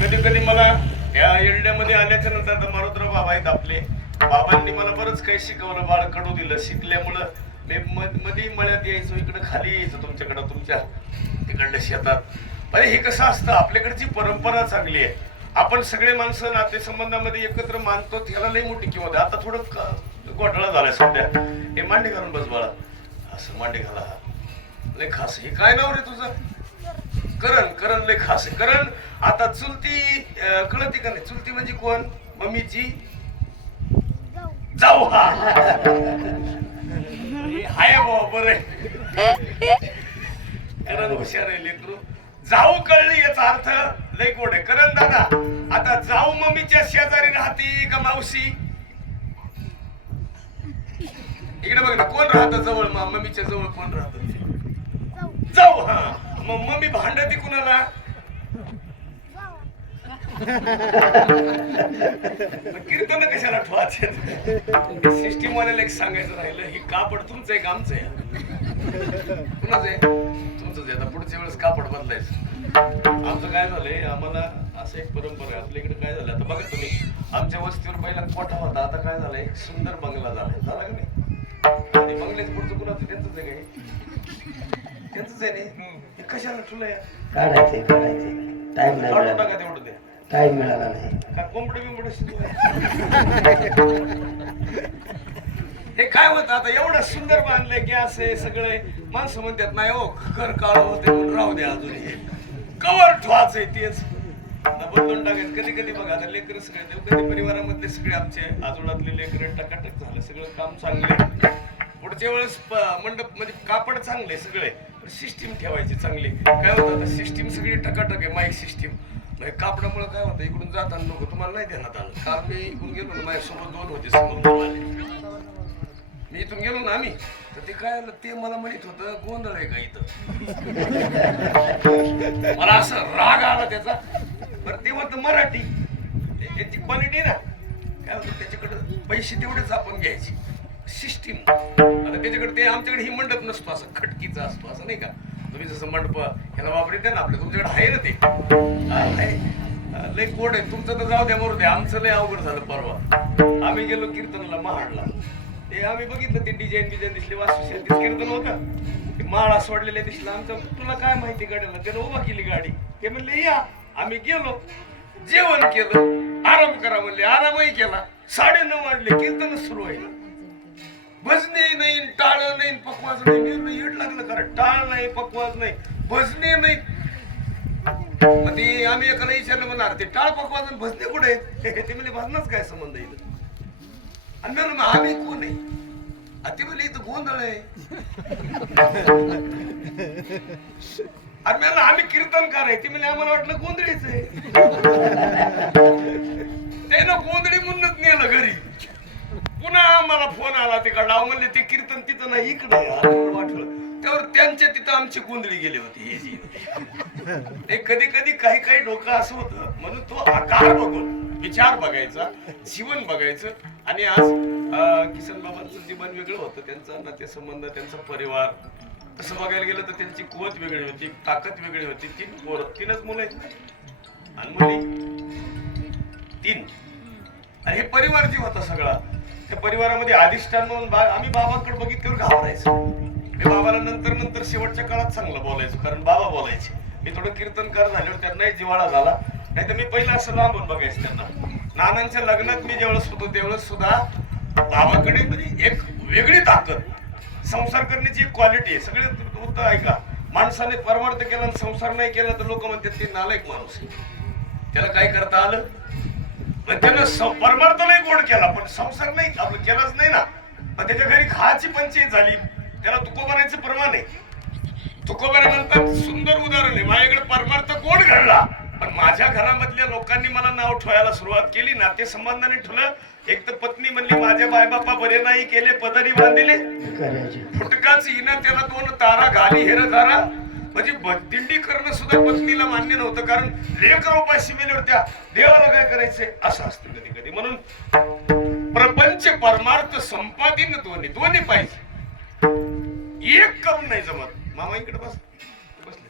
कधी कधी मला या एरड्यामध्ये आल्याच्यानंतर आता मारुद्र बाबा आहेत आपले. बाबांनी मला बरंच काही शिकवलं बाळ कडू दिलं. शिकल्यामुळं मी मध्ये मळ्यात यायचो इकडं खाली यायचो तुमच्याकडं तुमच्या तिकडल्या शेतात. अरे हे कसं असतं? आपल्याकडची परंपरा चांगली आहे. आपण सगळे माणसं नातेसंबंधामध्ये एकत्र मानतो त्याला लई मोठी किंमत आहे आता थोडं क- घोटाळा झालाय सध्या. हे मांडे घालून बस बाळा. असं मांडे घाला. लय खास हे काय नाव रे तुझं? करण करण लय खास आहे. करण आता चुलती कळती का नाही? चुलती म्हणजे कोण? मम्मीची? जाऊ हा हे हाय बाबा बरं आहे. करण हुशार आहे लेकरू. जाऊ कळली याचा अर्थ लय गोड आहे. करण दादा आता जाऊ मम्मीच्या शेजारी राहते का मावशी? इकडे बघ ना कोण राहतं जवळ? मम्मीच्या जवळ कोण राहत? जाऊ हा. मग मम्मी भांडती कुणाला? कीर्तन कशाला ठेवायचे? सिस्टीम वाल्याला एक सांगायचं राहिलं ही कापड तुमचं आहे का आमचं आहे? कुणाचं आहे? तुमचंच आहे. आता पुढच्या वेळेस कापड बदलायचं. आमचं काय झालंय? आम्हाला असं एक परंपरा आहे. आपल्या इकडे काय झालं आता बघा तुम्ही. आमच्या वस्तीवर पहिला कोठा होता? आता काय झालंय? एक सुंदर बंगला झालाय. झाला का नाही? आणि बंगल्याचं पुढचं कुणाचं? त्यांचंच आहे काय त्यांचंच आहे नाही कशाला ठुलंय काढायचे काढायचे टाइम नाही टाका तेवढं ते. टाइम मिळाला नाही. हे काय होतं आता? एवढं सुंदर बांधलंय गॅस आहे सगळे माणसं म्हणतात नाही हो कर काळ होते म्हणून राहू दे अजून हे. कवर ठेवाच आहे तेच बदलून टाकायचं. कधी कधी बघा आता लेकर सगळे देवकधी परिवारामधले सगळे आमचे आजोळातले लेकर टकाटक झालं सगळं काम चांगले. पुढच्या वेळेस मंडप म्हणजे कापड चांगले सगळे सिस्टीम ठेवायची चांगली. काय होतं आता? सिस्टीम सगळी टकाटक आहे माईक सिस्टीम नाही कापडामुळे काय होतं इकडून जाताना नको तुम्हाला नाही देण्यात आलं काल मी इकडून गेलो ना माझ्यासोबत दोन होते समोर मी इथून गेलो ना आम्ही तर ते काय आलं ते मला म्हणत होतं गोंधळ आहे का इथं? मला असं राग आला त्याचा. बरं ते म्हणतं मराठी. त्याची क्वालिटी ना काय होतं त्याच्याकडं पैसे तेवढेच आपण घ्यायचे. सिस्टीम आता त्याच्याकडे ते आमच्याकडे ही मंडप नसतो असं खटकीचा असतो असं नाही का? तुम्ही जसं मंडप ह्याला वापरते ना आपल्या तुमच्याकडे आहे ना ते. लय गोड आहे. तुमचं तर जाऊ द्या मरू द्या. आमचं लय अवघड झालं परवा. आम्ही गेलो कीर्तनाला महाडला. ते आम्ही बघितलं ते डिझाईन बिझाईन दिसले वास्तुशांतीच कीर्तन होतं. ते माळा सोडलेले दिसलं आमचं. तुला काय माहिती गाडीला त्यानं उभा केली गाडी. ते म्हणले या. आम्ही गेलो. जेवण केलं. आराम करा म्हणले. आरामही केला. साडे नऊ वाजले. कीर्तन सुरू आहे नाही नाही मी म्हणलं, येड लागलं खरं. टाळ नाही पकवाज नाही भजने नाही. मग ते आम्ही एकाला विचारलं म्हणणार ते टाळ पकवाज आणि भजने कुठे आहेत? ते म्हणजे भजनाच काय संबंध येईल आणि मी म्हणलं, आम्ही कोण आहे? ते म्हणले इथं गोंधळ आहे. आणि मी म्हणलं, आम्ही कीर्तनकार आहे. ते म्हणजे आम्हाला वाटलं गोंधळीच आहे. ते ना गोंधळी म्हणूनच नेलं घरी. पुन्हा मला फोन आला तिकडला अहो म्हणले ते कीर्तन तिथं नाही इकडे वाटलं. त्यावर त्यांच्या तिथं आमची गोंधळी गेली होती. हे जी होती. ते कधी कधी काही काही डोकं असं होतं. म्हणून तो आकार बघून विचार बघायचा जीवन बघायचं. आणि आज किसन बाबांचं जीवन वेगळं होतं. त्यांचा नातेसंबंध त्यांचा परिवार. तसं बघायला गेलं तर त्यांची कुवत वेगळी होती ताकद वेगळी होती. तीन पोर तीनच मुलं आहेत. आणि मुली तीन. आणि हे परिवार जी होता सगळा. त्या परिवारामध्ये अधिष्ठान म्हणून बा आम्ही बाबाकडे बघितल्यावर घाबरायचो मी बाबाला नंतर नंतर शेवटच्या काळात चांगलं बोलायचो कारण बाबा बोलायचे. मी थोडं कीर्तनकार झाल्यावर त्यांनाही जिव्हाळा झाला. नाही तर मी पहिलं असं लांबून बघायचं त्यांना. नानांच्या लग्नात मी ज्यावेळेस होतो त्यावेळेस सुद्धा बाबाकडे म्हणजे एक वेगळी ताकद. संसार करण्याची एक क्वालिटी आहे. सगळे उत्तर ऐका. माणसाने परमार्थ केला आणि संसार नाही केला तर लोक म्हणतात ते नालायक माणूस आहे. त्याला काय करता आलं? त्यांना त्यानं परमार्थ केला पण संसार नाही आपलं केलाच नाही ना. पण त्याच्या घरी खायची पंचायत झाली. त्याला तुकोबारायचं प्रमाण आहे. तुकोबारा म्हणतात सुंदर उदाहरण आहे. माझ्याकडे परमार्थ गोड घडला? पण माझ्या घरामधल्या लोकांनी मला नाव ठेवायला सुरुवात केली नाते संबंधाने ठेवलं एक तर पत्नी म्हणली माझ्या बायबापा बरे नाही केले पदरी बांधिले. फुटकाच हिनं त्याला दोन तारा घाली हेर तारा म्हणजे दिंडी करणं सुद्धा पत्नीला मान्य नव्हतं कारण लेख उपाशी मेल्यावर त्या देवाला काय करायचंय असं असतं कधी कधी. म्हणून प्रपंच परमार्थ संपादिन दोन्ही दोन्ही पाहिजे. एक करून नाही जमत. मामा इकडे बस. बसले.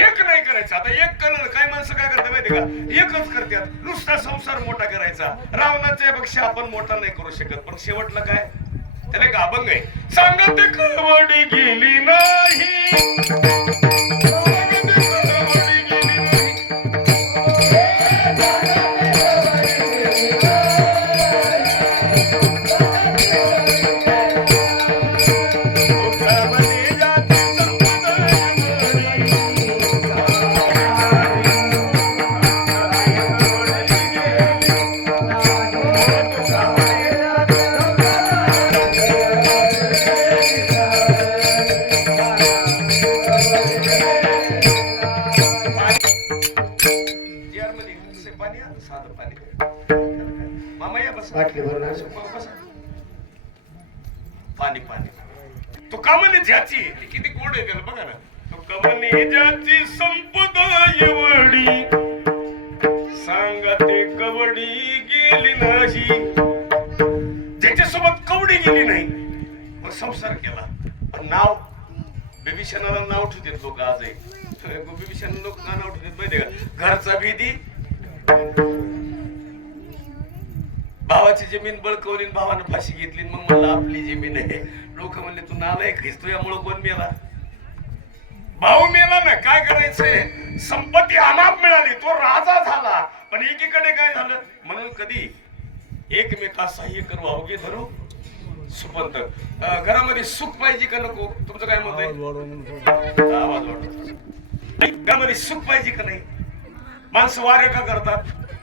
एक नाही करायचं. आता एक करणं काय माणसं काय करतात माहिती का? एकच करतात. नुसता संसार मोठा करायचा. रावणाच्या पेक्षा आपण मोठा नाही करू शकत. पण शेवटला काय? त्याला एक अभंग आहे सांगत कवडी गेली नाही. साधं पाणी मामा या बस. वाटली भरून. पाणी पाणी. तो कामाने ज्याची किती गोड आहे त्याला बघा ना. तो कामाने ज्याची संपदा एवढी. सांगा ते कवडी गेली नाही. ज्याच्यासोबत कवडी गेली नाही पण संसार केला. पण नाव बिभीषणाला नाव ठेवतात लोक आजही. बिभीषण लोक नाव ठेवतात माहितीये का? घरचा भीती भावाची जमीन बळकवली भावानं फाशी घेतली मग म्हणलं आपली जमीन आहे. लोक म्हणले तू नालाय खाईस तुझ्यामुळं कोण मेला? भाऊ मेला ना काय करायचंय? संपत्ती अनाप मिळाली तो राजा झाला. पण एकीकडे काय झालं? म्हणून कधी? एकमेका सहाय्य करू अवघे धरू? सुपंत घरामध्ये सुख पाहिजे का नको? तुमचं काय मत आहे? आवाज वाढव. घरामध्ये सुख पाहिजे का नाही? माणसं वाऱ्या का करतात?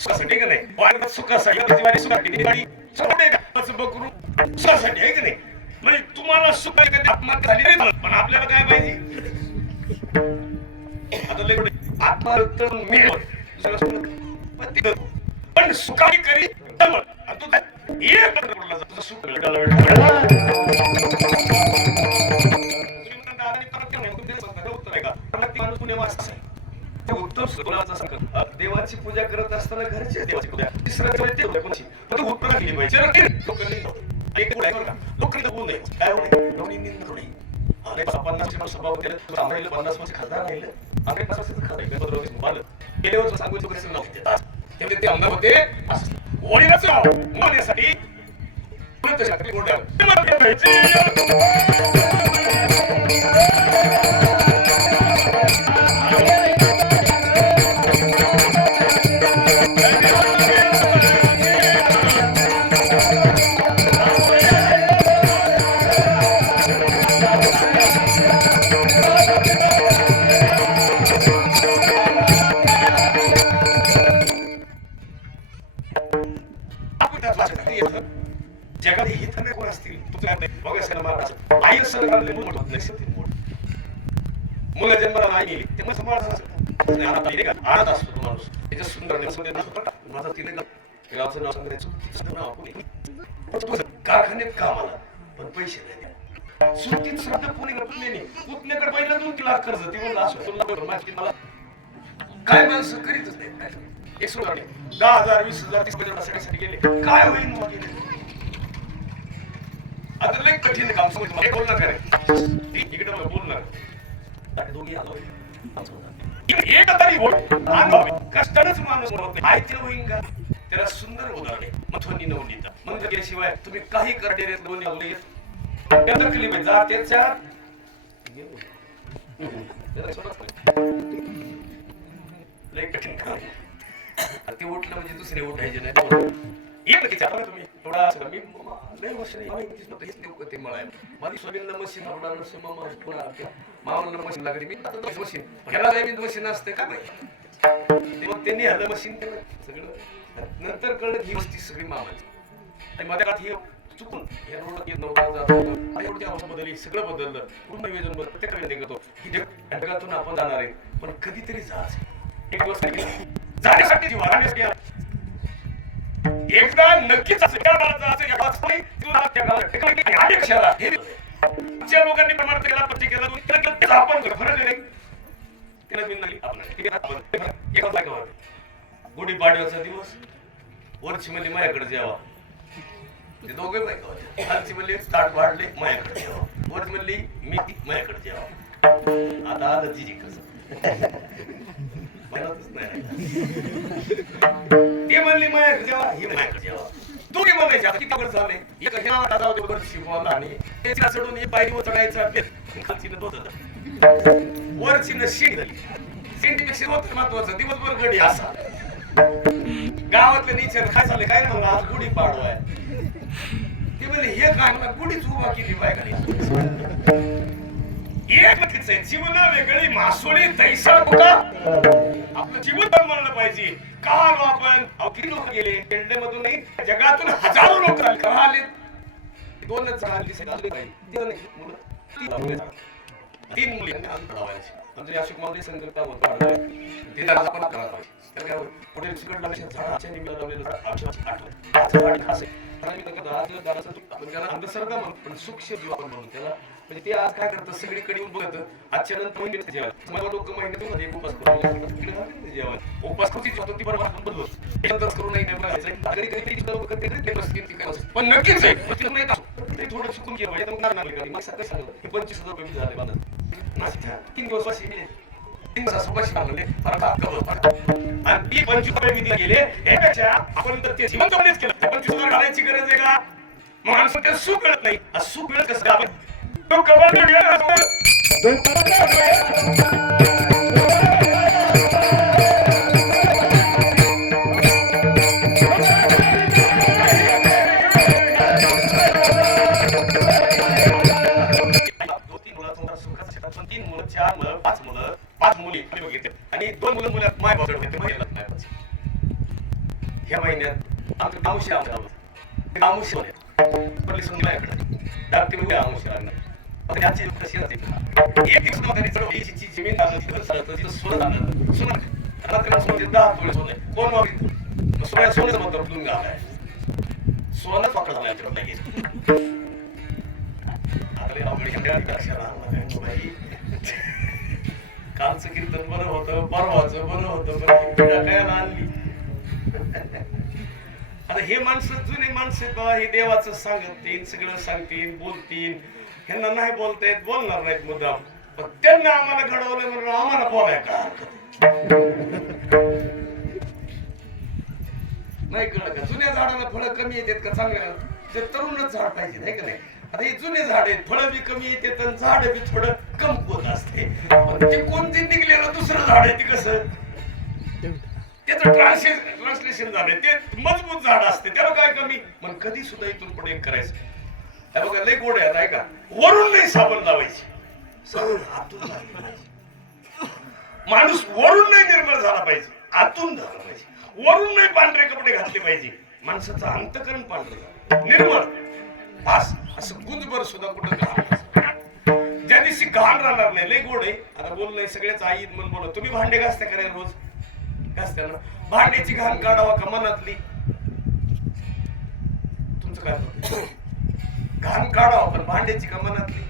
सुखासाठी का नाही? हो, सुखासाठी वारी सुखासाठी दिवाळी सुखासाठी आहे की बकरू सुखासाठी आहे नाही? म्हणजे तुम्हाला सुख आहे का ते झाली नाही पण आपल्याला काय पाहिजे? आता लय आत्मा पण ते- करी तू काय? एक सुख परत नाही. उत्तर आहे का? प्रत्येक माणूस पुण्य वाचता आहे. देवाची पूजा करत असताना घरची देवाची पूजा. तिसरं ते कोणाची? पण उत्तर केली पाहिजे. लोकांनी एक पुढे होऊ नये. काय होणे? अरे पन्नास वर्ष सभा पन्नास वर्ष खासदार राहिलं. अरे पन्नास खासदार गेल्या तुकडे नाव त्यामुळे ते आमदार होते. मोडण्यासाठी कोणत्या सुट्टीत श्रद्धा कोणी पुण्याने पुतण्याकडे पहिला दोन लाख कर्ज ते म्हणलं असं तुला बरोबर माहिती मला काय माणसं करीतच नाही एक सुरू दहा हजार वीस हजार तीस हजारसाठी गेले. काय होईल मग आता लय कठीण काम समज मला. बोलणार काय इकडे मला बोलणार. दोघी आलो. एक तरी होत. अनुभवी कष्टानच माणूस होत नाही. आयते होईल का? त्याला सुंदर उदाहरण. आहे मथवणी नवनीता. मग गेल्याशिवाय तुम्ही काही करडे रेत दोन्ही आवडे ते उठलं म्हणजे दुसरे उठायचे नाही ते एक आता तुम्ही थोडा मी लय वर्ष हेच ते माझी सोबींना मशीन आवडा नसेल मामा मामाला मशीन लागली मी आता मशीन ह्याला मशीन असते का नाही मग त्यांनी हल्लं मशीन सगळं नंतर कळलं ही वस्ती सगळी मामाची. आणि माझ्या काळात ही चुकून या रोड नव्हता जात होतं. आणि अवस्था बदलली सगळं बदललं. पूर्ण नियोजन बदल प्रत्येकाने निघतो की जगातून आपण जाणार आहे. पण कधीतरी जायचं एक दिवस जाण्यासाठी एकदा नक्कीच ज्या लोकांनी प्रमाण केला पती केला त्याला आपण फरक त्याला मी नाही, आपण. एका जागेवर. गुढीपाडव्याचा दिवस. वर्षी मध्ये माझ्याकडे जेवा. ते दोघे बायका होते खालची म्हणली ताट वाढले माझ्याकडे यावं वरची म्हणली मी माझ्याकडे यावं आता आलं जी कसं? म्हणतच नाही ते म्हणली माझ्याकडे जेव्हा हे मायाकडे जेव्हा की म्हणायचे आता किती वर्ष झाले एक ह्या दादा ते वर्ष शिकवला आणि त्याला सोडून हे पायरी चढायचं आपल्या खालची न होत वरची न शेंड झाली शेंडीपेक्षा होत महत्वाचं? दिवसभर गडी असा. गावातले निचर काय झाले काय ना आज गुढी पाडवाय. ते म्हणले हे काय कुणीच उभा केली बायकाने एक आहे जीवन वेगळी मासोळी तैसा तुका आपलं जीवन पण म्हणलं पाहिजे. का आलो आपण अवघी लोक गेले मधून नाही जगातून हजारो लोक आले का आले दोनच जण आली आले पाहिजे तीन नाही, मुलं. मुली आणि अशोक मावली संकल्प होता ते त्याला आपण करायला पाहिजे. तर काय होईल? पुढे सिकट लावले, झाडाच्या निमित्तानं लावलेलं झाड आमच्या पण सूक्ष्म जीव आपण म्हणून त्याला म्हणजे ते आज काय करतात सगळीकडे येऊन बघत आजच्या नंतर महिन्याचं जेवण मला लोक महिन्यातून मध्ये उपास करून तिकडे जाते ना जेवण उपवास कृती होतो ती बरोबर आपण बदलू त्यानंतर करू नाही नाही कधी लोक करते ते बसतील ती काय पण नक्कीच आहे. पण तिथून येत असो. ते थोडं चुकून केलं पाहिजे. तर नाही? लागलं मग सकाळी सांगलं हे पंचवीस हजार रुपये झाले. मला नाशिक तीन दिवस वाशी गेले तीन दिवस पैसे लागले आणि ती पंचवीस रुपये मी दिले गेले. यापेक्षा आपण तर ते जिवंत मध्येच केलं. पंचवीस हजार घालायची गरज आहे का? माणसं ते सुख मिळत नाही. आज मिळत कसं? का आपण तो कवर आणली आता हे माणसं जुने माणसं आहेत बाबा हे देवाचं सांगतील सगळं सांगतील बोलतील. ह्यांना नाही बोलता येत बोलणार नाहीत मुद्दाम. पण त्यांना आम्हाला घडवलं म्हणून आम्हाला बोलाय का नाही कळलं का? जुन्या झाडाला फळं कमी येतात का चांगल्या? ते तरुणच झाड पाहिजे नाही का नाही? आता हे जुने झाड आहेत फळं बी कमी येतात आणि झाड बी थोडं कमकुवत असते. पण ते कोणते निघलेलं दुसरं झाड आहे ते कसं? त्याचं ट्रान्सलेशन ट्रान्सलेशन झालंय ते मजबूत झाड असते. त्याला काय कमी? पण कधी सुद्धा इथून पुढे करायचं हे बघा लय गोड आहे नाही का? वरून नाही साबण लावायची. साबण आतून माणूस वरून नाही निर्मळ झाला पाहिजे. आतून झाला पाहिजे. वरून नाही पांढरे कपडे घातले पाहिजे. माणसाचं अंतकरण पांढरे निर्मळ. पास असं गुंजभर सुद्धा कुठं ज्या दिवशी घाण राहणार नाही लय गोड आहे. आता बोल नाही सगळ्याच आई म्हणून बोला तुम्ही भांडे घासता का रोज? कस ना भांड्याची घाण काढावा का मनातली? तुमचं काय घाण काढावा पण भांड्याची का मनातली?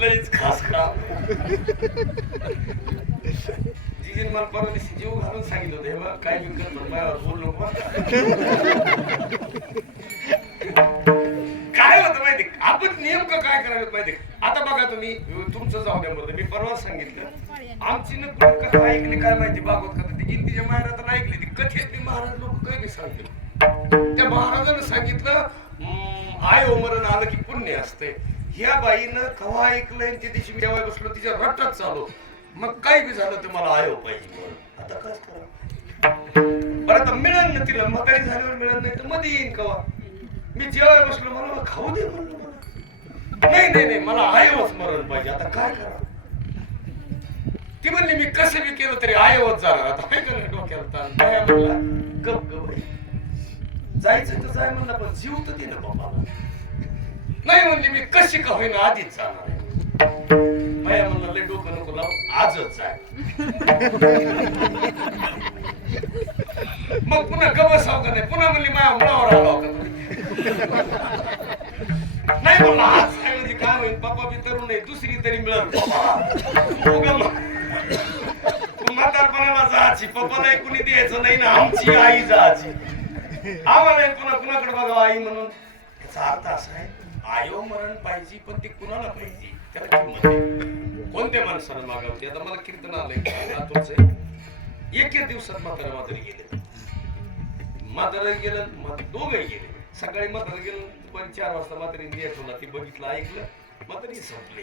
लईच खास का जिजीन मला परवा दिवशी जीव घालून सांगितलं होतं हे बघ काय बी कर पण माझ्यावर काय करावेत माहिती आता बघा तुम्ही तुमचं जाऊ द्या बरं मी परवा सांगितलं. आमची न कथा ऐकली काय माहिती भागवत कथा ती गिंतीच्या महाराजांना ऐकली ती. कथेतली महाराज? लोक काय बी सांगितलं. त्या महाराजानं सांगितलं आय मरण आलं की पुण्य असते ह्या बाईनं कवा ऐकलंय त्या दिवशी मी जेव्हा बसलो तिच्या रट्टात चालू मग काय बी झालं तर मला आयो पाहिजे आता काय करा बरं आता मिळेल ना तिला. म्हातारी झाल्यावर मिळत नाही तर मध्ये येईन कवा. मी जेव्हा बसलो मला खाऊ दे म्हणलं. नाही नाही नाही मला आयोच मरण पाहिजे. आता काय करा? ती म्हणली मी कसं बी केलं तरी आयवत जाणार आता काय करणार डोक्याला ताण. म्हणला गप गप जायचं तर जाय म्हणला पण जीव तर दे ना नाही म्हणली मी कशी का होईना आधीच जाणार माया म्हणलं लय डोकं नको लाव आजच जाय. मग पुन्हा गबस का नाही? पुन्हा म्हणली माझ्या मुळावर आलो का नाही म्हणलं आज काय होईल पप्पा बी तरुण नाही दुसरी तरी मिळत म्हातारपणाला जायची पप्पाला कुणी द्यायचं नाही ना आमची आई जायची आम्हाला कुणा कुणाकडे बघावं आई म्हणून? याचा अर्थ असा आहे आयो मरण पाहिजे पण ते कुणाला पाहिजे? त्याला किंमत कोणत्या माणसानं मागावते आता मला कीर्तन आलंय. लातूरचं एक दिवसात म्हातारा म्हातारी गेले म्हातारा गेलं म्हा- गेले सकाळी म्हातारा गेलं दुपारी चार वाजता म्हातारी देत होता ती बघितलं ऐकलं म्हातारी संपली.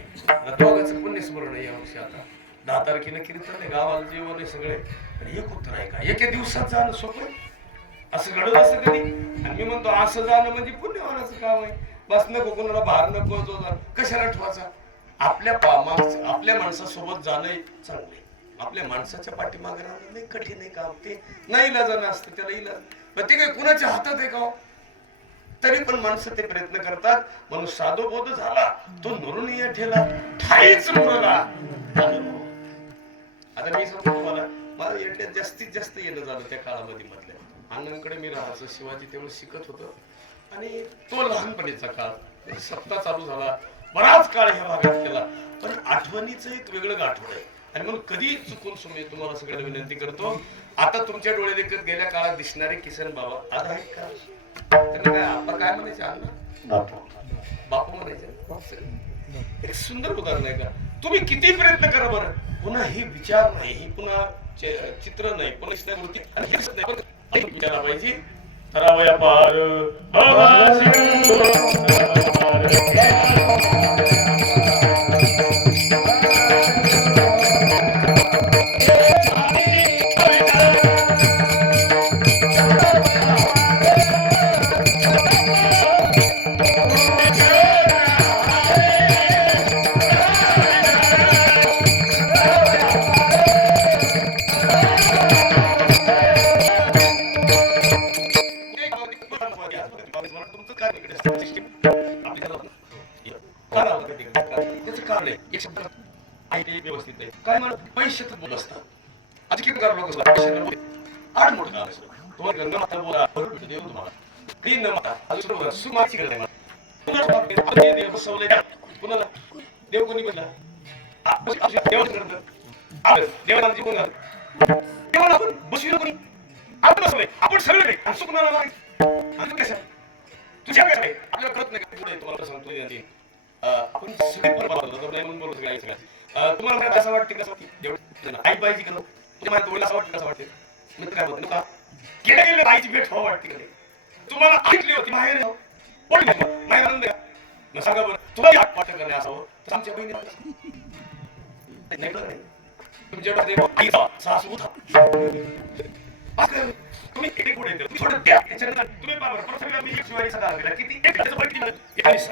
दोघांचं पुण्यस्मरण आहे यावर्षी आता. दहा तारखेला कीर्तन आहे गावाला जेवण आहे सगळे. आणि एक उत्तर आहे का? एके दिवसात जाणं सोपं असं घडत असतं कधी? आणि मी म्हणतो असं जाणं म्हणजे पुण्यवानाचं काम आहे. बस नको कोणाला भार नको जो कशाला ठेवायचा? आपल्या पा- माणस- आपल्या माणसासोबत जाणं चांगले आपल्या माणसाच्या पाठीमागे राहणं नाही कठीण आहे काम. ते नाही इलाजानं असतं त्याला इलाज मग ते काही कुणाच्या हातात आहे का हो? तरी पण माणसं ते प्रयत्न करतात. म्हणून साधोबोध झाला. तो नरुनीय ठेला. ठाईच मुरला आता मी सांगतो तुम्हाला मला येण्यात जास्तीत जास्त येणं झालं त्या काळामध्ये मधल्या. अण्णांकडे मी राहायचो. शिवाजी तेवढं शिकत होतो. आणि तो लहानपणीचा काळ. म्हणजे सप्ताह चालू झाला. बराच काळ ह्या भागात केला पण आठवणीचं एक वेगळं गाठवण आहे. आणि म्हणून कधी चुकून सुमी तुम्हाला सगळ्यांना विनंती करतो. आता तुमच्या डोळे देखत गेल्या काळात दिसणारे किसन बाबा. आज आहेत का त्यांना काय आपण काय म्हणायचे? अण्णा बापू. म्हणायचे. एक सुंदर उदाहरण आहे का? तुम्ही किती प्रयत्न करा बरं. पुन्हा ही विचार नाही ही पुन्हा चित्र नाही पुन्हा मूर्ती आणि हेच नाही. पण एक विचारा पाहिजे. तरावया पार. आपण बसविलं हो. कोणी आपण बसवलंय आपण सगळे नाही आणि सुकुणाला मारायचं आणि तू तुझ्या काय आपल्याला कळत नाही पुढे तुम्हाला सांगतो आपण सगळे म्हणून बोलत तुम्हाला काय असं वाटते कसं आई पाहिजे का नको? डोळ्याला असं वाटतं कसं मित्र काय बोलतो का गेल्या गेले आईची भेट हो. वाटते का तुम्हाला ऐकली होती माहेर पण कोण सांगा बरं तुला वाटतं का असावं? आमच्या बहिणी नाही कळलं नाही. तुमच्या डोळ्यात देव आईचा सासू तुम्ही पुढे येते? तुम्ही थोडं द्या. तुम्ही पहा बरं, प्रथम मी एक दावा केला. किती? एक? एकावीस.